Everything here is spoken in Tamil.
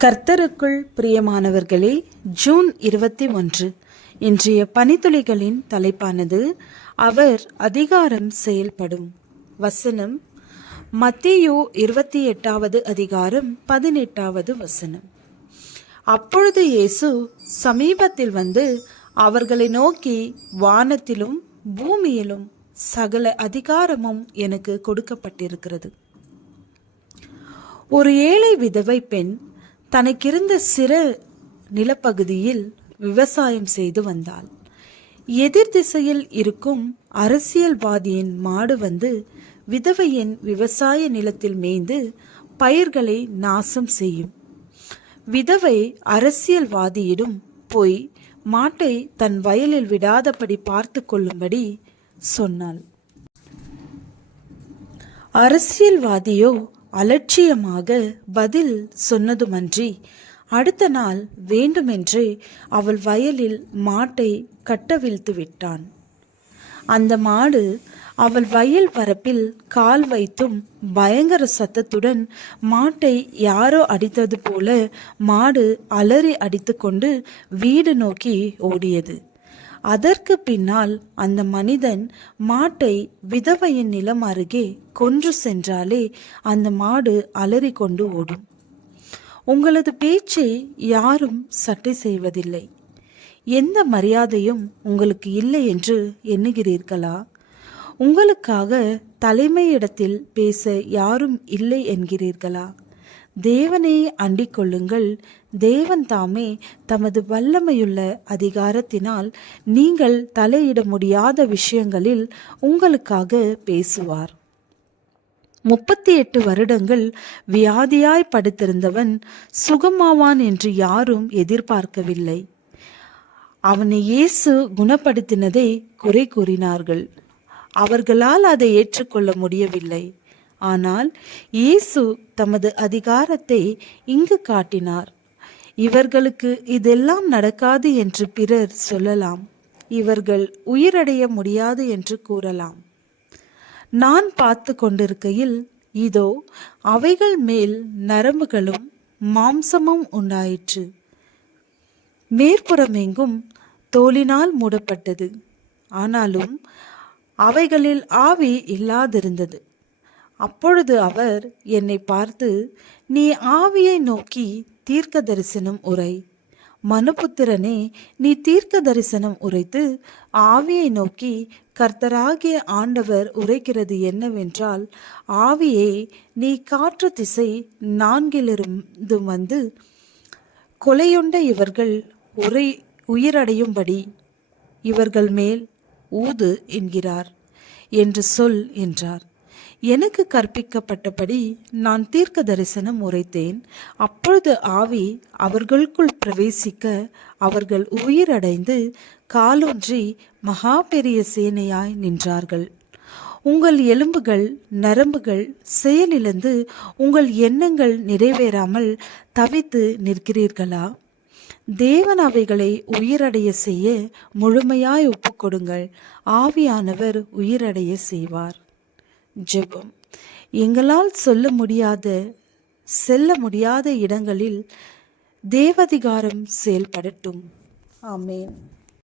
கர்த்தருக்குள் பிரியமானவர்களே, ஜூன் 21 இன்றைய பனித்துளிகளின் தலைப்பானது அவர் அதிகாரம் செயல்படும். வசனம் மத்தேயு 28வது அதிகாரம் 18வது வசனம். அப்பொழுது இயேசு சமீபத்தில் வந்து அவர்களை நோக்கி, வானத்திலும் பூமியிலும் சகல அதிகாரமும் எனக்கு கொடுக்கப்பட்டிருக்கிறது. ஒரு ஏழை விதவை பெண் தனக்கிருந்த சிறு நிலப்பகுதியில் விவசாயம் செய்து வந்தாள். எதிர் திசையில் இருக்கும் அரசியல்வாதியின் மாடு வந்து விதவையின் விவசாய நிலத்தில் மேய்ந்து பயிர்களை நாசம் செய்யும். விதவை அரசியல்வாதியிடம் போய் மாட்டை தன் வயலில் விடாதபடி பார்த்து கொள்ளும்படி சொன்னாள். அரசியல்வாதியோ அலட்சியமாக பதில் சொன்னதுமன்றி அடுத்த நாள் வேண்டுமென்று அவள் வயலில் மாட்டை கட்டவிழ்த்து விட்டான். அந்த மாடு அவள் வயல் வரப்பில் கால் வைத்தும் பயங்கர சத்தத்துடன் மாட்டை யாரோ அடித்தது போல மாடு அலறி அடித்து கொண்டு வீடு நோக்கி ஓடியது. அதற்கு பின்னால் அந்த மனிதன் மாட்டை விதவையின் நிலம் அருகே கொன்று சென்றாலே அந்த மாடு அலறி கொண்டு ஓடும். உங்களது பேச்சை யாரும் சட்டை செய்வதில்லை. எந்த மரியாதையும் உங்களுக்கு இல்லை என்று எண்ணுகிறீர்களா? உங்களுக்காக தலைமையிடத்தில் பேச யாரும் இல்லை என்கிறீர்களா? தேவனை அண்டிக் கொள்ளுங்கள். தேவன் தாமே தமது வல்லமையுள்ள அதிகாரத்தினால் நீங்கள் தலையிட முடியாத விஷயங்களில் உங்களுக்காக பேசுவார். 38 வருடங்கள் வியாதியாய் படுத்திருந்தவன் சுகமாவான் என்று யாரும் எதிர்பார்க்கவில்லை. அவனை இயேசு குணப்படுத்தினதை குறை கூறினார்கள். அவர்களால் அதை ஏற்றுக்கொள்ள முடியவில்லை. ஆனால் இயேசு தமது அதிகாரத்தை இங்கு காட்டினார். இவர்களுக்கு இதெல்லாம் நடக்காது என்று பிறர் சொல்லலாம். இவர்கள் உயிரடைய முடியாது என்று கூறலாம். நான் பார்த்து கொண்டிருக்கையில் இதோ அவைகள் மேல் நரம்புகளும் மாம்சமும் உண்டாயிற்று. மேற்புறமெங்கும் தோலினால் மூடப்பட்டது. ஆனாலும் அவைகளில் ஆவி இல்லாதிருந்தது. அப்பொழுது அவர் என்னை பார்த்து, நீ ஆவியை நோக்கி தீர்க்க தரிசனம் உரை. மனுபுத்திரனே, நீ தீர்க்க தரிசனம் உரைத்து ஆவியை நோக்கி கர்த்தராகிய ஆண்டவர் உரைக்கிறது என்னவென்றால், ஆவியே, நீ காற்று திசை 4 வந்து கொலையுண்ட இவர்கள் உயிரடையும்படி இவர்கள் மேல் ஊது என்கிறார் என்று சொல் என்றார். எனக்கு கற்பிக்கப்பட்டபடி நான் தீர்க்க தரிசனம் உரைத்தேன். அப்பொழுது ஆவி அவர்களுக்குள் பிரவேசிக்க அவர்கள் உயிரடைந்து காலூன்றி மகா பெரிய சேனையாய் நின்றார்கள். உங்கள் எலும்புகள் நரம்புகள் செயலிழந்து உங்கள் எண்ணங்கள் நிறைவேறாமல் தவித்து நிற்கிறீர்களா? தேவன் அவைகளை உயிரடைய செய்ய முழுமையாய் ஒப்புக்கொடுங்கள். ஆவியானவர் உயிரடைய செய்வார். ஜெபம். எங்களால் செல்ல முடியாத இடங்களில் தேவதிகாரம் செயல்படட்டும். ஆமென்.